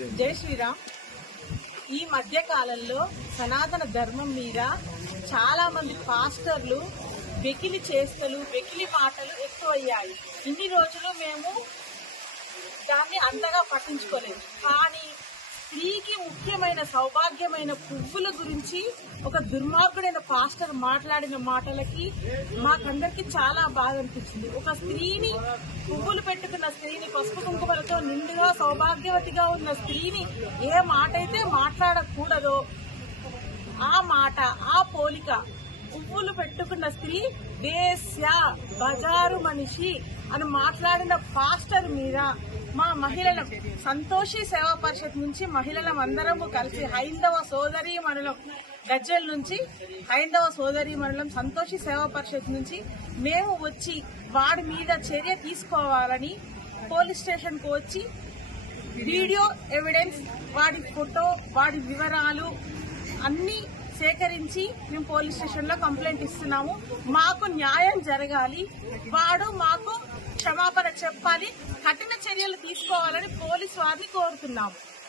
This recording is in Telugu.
జై శ్రీరామ్. ఈ మధ్య కాలంలో సనాతన ధర్మం మీద చాలా మంది పాస్టర్లు వెకిలి చేష్టలు, వెకిలి మాటలు ఎక్కువయ్యాయి. ఇన్ని రోజులు మేము దాన్ని అంతగా పట్టించుకోలేదు. కానీ స్త్రీకి ముఖ్యమైన సౌభాగ్యమైన పువ్వుల గురించి ఒక దుర్మార్గుడైన పాస్టర్ మాట్లాడిన మాటలకి మాకందరికి చాలా బాధ అనిపించింది. ఒక స్త్రీని, పువ్వులు పెట్టుకున్న స్త్రీని, పసుపు కుంకుమలతో నిండుగా సౌభాగ్యవతిగా ఉన్న స్త్రీని ఏ మాట అయితే మాట్లాడకూడదో ఆ మాట, ఆ పోలిక, పువ్వులు పెట్టుకున్న స్త్రీ వేశ్య, బజారు మనిషి అని మాట్లాడిన పాస్టర్ మీద మా మహిళల సంతోషి సేవా పరిషత్ నుంచి మహిళలం అందరము కలిసి హైందవ సోదరీమణులం గజ్జెల నుంచి హైందవ సోదరీమణులం సంతోషి సేవా పరిషత్ నుంచి మేము వచ్చి వాడి మీద చర్య తీసుకోవాలని పోలీస్ స్టేషన్ కు వచ్చి వీడియో ఎవిడెన్స్, వాడి ఫోటో, వాడి వివరాలు అన్ని సేకరించి మేము పోలీస్ స్టేషన్ లో కంప్లైంట్ ఇస్తున్నాము. మాకు న్యాయం జరగాలి, వాడు మాకు క్షమాపణ చెప్పాలి, కఠిన చర్యలు తీసుకోవాలని పోలీసు వారిని కోరుతున్నాము.